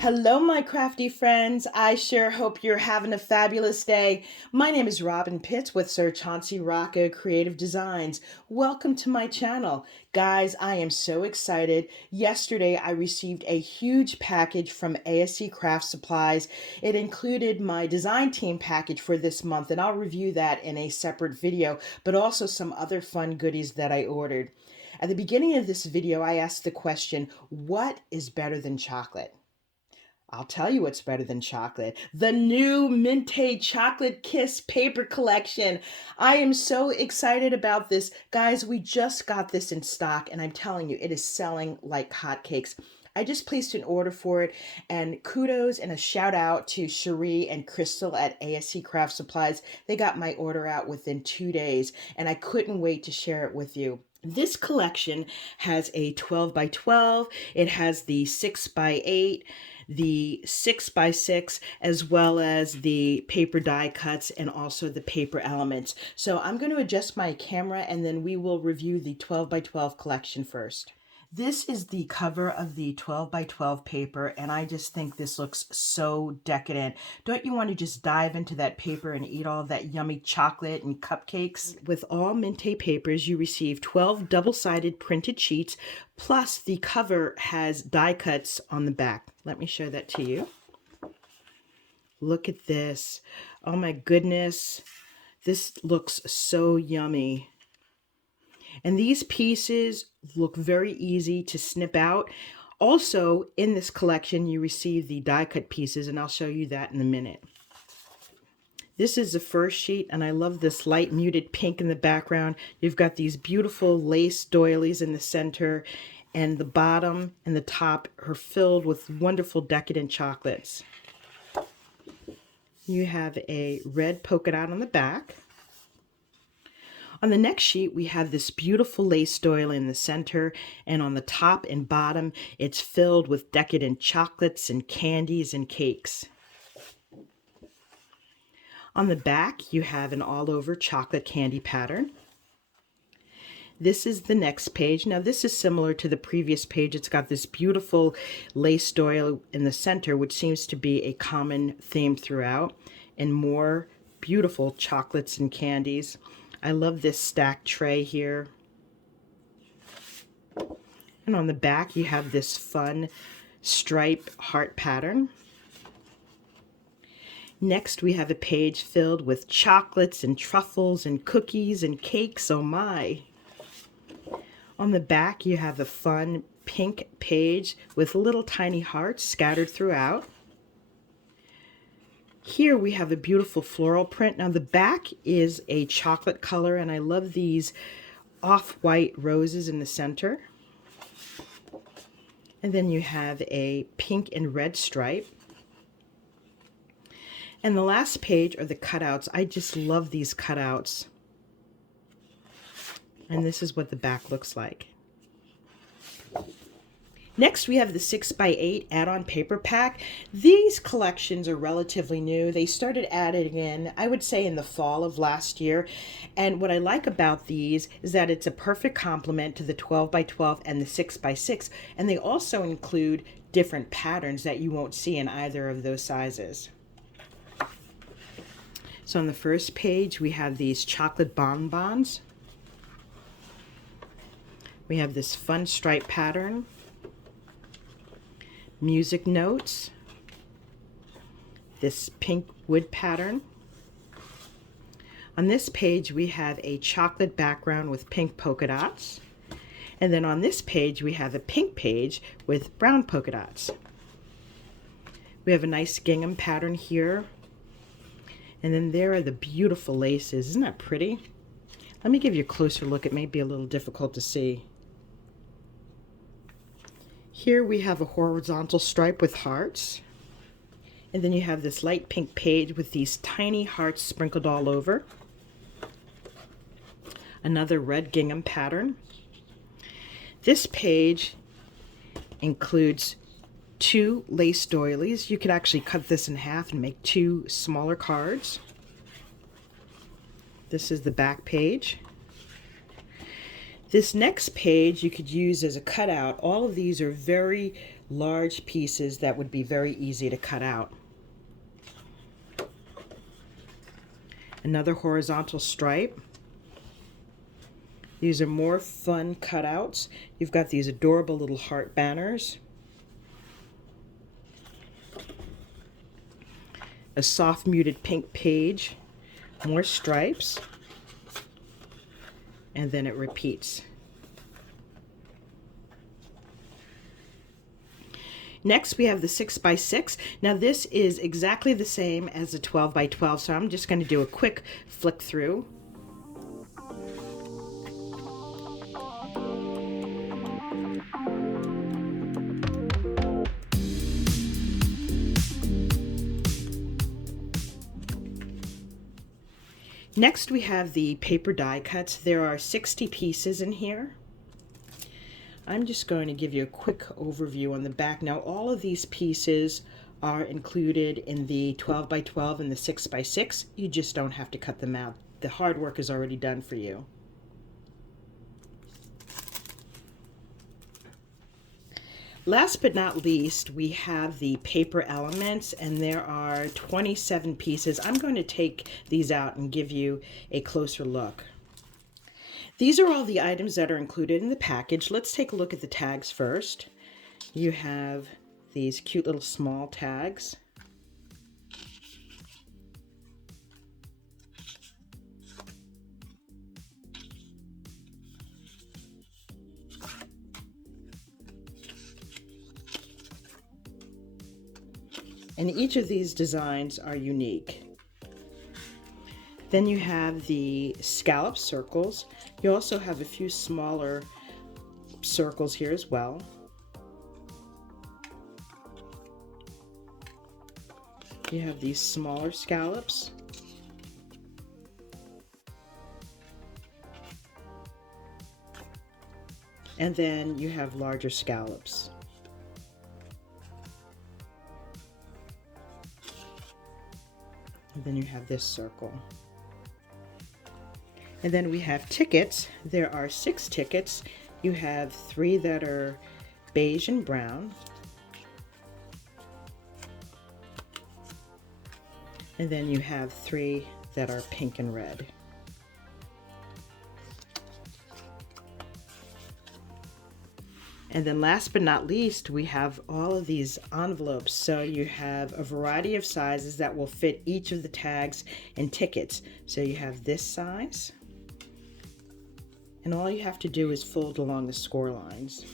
Hello, my crafty friends. I sure hope you're having a fabulous day. My name is Robyn Pitts with Sir Chauncey Rocco Creative Designs. Welcome to my channel. Guys, I am so excited. Yesterday, I received a huge package from ASC Craft Supplies. It included my design team package for this month, and I'll review that in a separate video, but also some other fun goodies that I ordered. At the beginning of this video, I asked the question, what is better than chocolate? I'll tell you what's better than chocolate. The new Mintay Chocolate Kiss paper collection. I am so excited about this. Guys, we just got this in stock, and I'm telling you, it is selling like hotcakes. I just placed an order for it, and kudos and a shout out to Cherie and Crystal at ASC Craft Supplies. They got my order out within 2 days, and I couldn't wait to share it with you. This collection has a 12 by 12. It has the 6 by 8, the 6 by 6, as well as the paper die cuts and also the paper elements. So I'm going to adjust my camera and then we will review the 12 by 12 collection first. This is the cover of the 12 by 12 paper, and I just think this looks so decadent. Don't you want to just dive into that paper and eat all of that yummy chocolate and cupcakes? With all Mintay papers, you receive 12 double-sided printed sheets, plus the cover has die cuts on the back. Let me show that to you. Look at this. Oh my goodness. This looks so yummy. And these pieces look very easy to snip out. Also, in this collection, you receive the die cut pieces, and I'll show you that in a minute. This is the first sheet, and I love this light muted pink in the background. You've got these beautiful lace doilies in the center, and the bottom and the top are filled with wonderful decadent chocolates. You have a red polka dot on the back. On the next sheet, we have this beautiful lace doily in the center, and on the top and bottom, it's filled with decadent chocolates and candies and cakes. On the back, you have an all-over chocolate candy pattern. This is the next page. Now, this is similar to the previous page. It's got this beautiful lace doily in the center, which seems to be a common theme throughout, and more beautiful chocolates and candies. I love this stacked tray here. And on the back, you have this fun stripe heart pattern. Next, we have a page filled with chocolates and truffles and cookies and cakes. Oh my. On the back, you have a fun pink page with little tiny hearts scattered throughout. Here we have a beautiful floral print. Now the back is a chocolate color, and I love these off-white roses in the center. And then you have a pink and red stripe. And the last page are the cutouts. I just love these cutouts. And this is what the back looks like. Next, we have the 6 by 8 add-on paper pack. These collections are relatively new. They started adding in, I would say, in the fall of last year. And what I like about these is that it's a perfect complement to the 12 by 12 and the 6 by 6. And they also include different patterns that you won't see in either of those sizes. So on the first page, we have these chocolate bonbons. We have this fun stripe pattern. Music notes, this pink wood pattern. On this page, we have a chocolate background with pink polka dots. And then on this page, we have a pink page with brown polka dots. We have a nice gingham pattern here. And then there are the beautiful laces. Isn't that pretty? Let me give you a closer look. It may be a little difficult to see. Here we have a horizontal stripe with hearts. And then you have this light pink page with these tiny hearts sprinkled all over. Another red gingham pattern. This page includes 2 lace doilies. You could actually cut this in half and make 2 smaller cards. This is the back page. This next page you could use as a cutout. All of these are very large pieces that would be very easy to cut out. Another horizontal stripe. These are more fun cutouts. You've got these adorable little heart banners. A soft muted pink page, more stripes, and then it repeats. Next we have the 6x6. Now this is exactly the same as the 12x12, so I'm just going to do a quick flick through. Next we have the paper die cuts. There are 60 pieces in here. I'm just going to give you a quick overview on the back. Now all of these pieces are included in the 12x12 and the 6x6. You just don't have to cut them out. The hard work is already done for you. Last but not least, we have the paper elements, and there are 27 pieces. I'm going to take these out and give you a closer look. These are all the items that are included in the package. Let's take a look at the tags first. You have these cute little small tags. And each of these designs are unique. Then you have the scallop circles. You also have a few smaller circles here as well. You have these smaller scallops. And then you have larger scallops. And then you have this circle. And then we have tickets. There are 6 tickets. You have 3 that are beige and brown. And then you have 3 that are pink and red. And then last but not least, we have all of these envelopes. So you have a variety of sizes that will fit each of the tags and tickets. So you have this size, and all you have to do is fold along the score lines.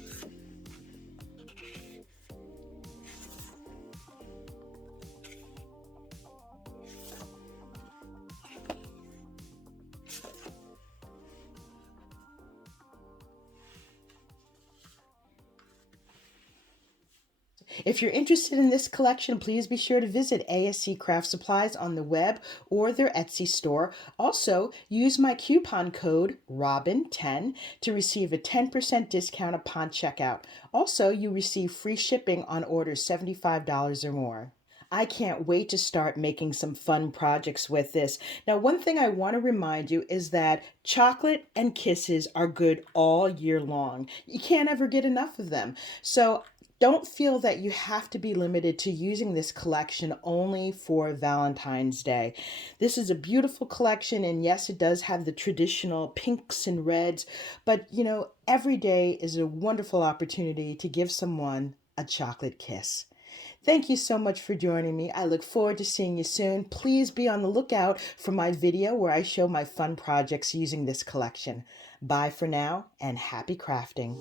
If you're interested in this collection, please be sure to visit ASC Craft Supplies on the web or their Etsy store. Also, use my coupon code Robyn10 to receive a 10% discount upon checkout. Also, you receive free shipping on orders $75 or more. I can't wait to start making some fun projects with this. Now, one thing I want to remind you is that chocolate and kisses are good all year long. You can't ever get enough of them. So don't feel that you have to be limited to using this collection only for Valentine's Day. This is a beautiful collection, and yes, it does have the traditional pinks and reds, but you know, every day is a wonderful opportunity to give someone a chocolate kiss. Thank you so much for joining me. I look forward to seeing you soon. Please be on the lookout for my video where I show my fun projects using this collection. Bye for now, and happy crafting.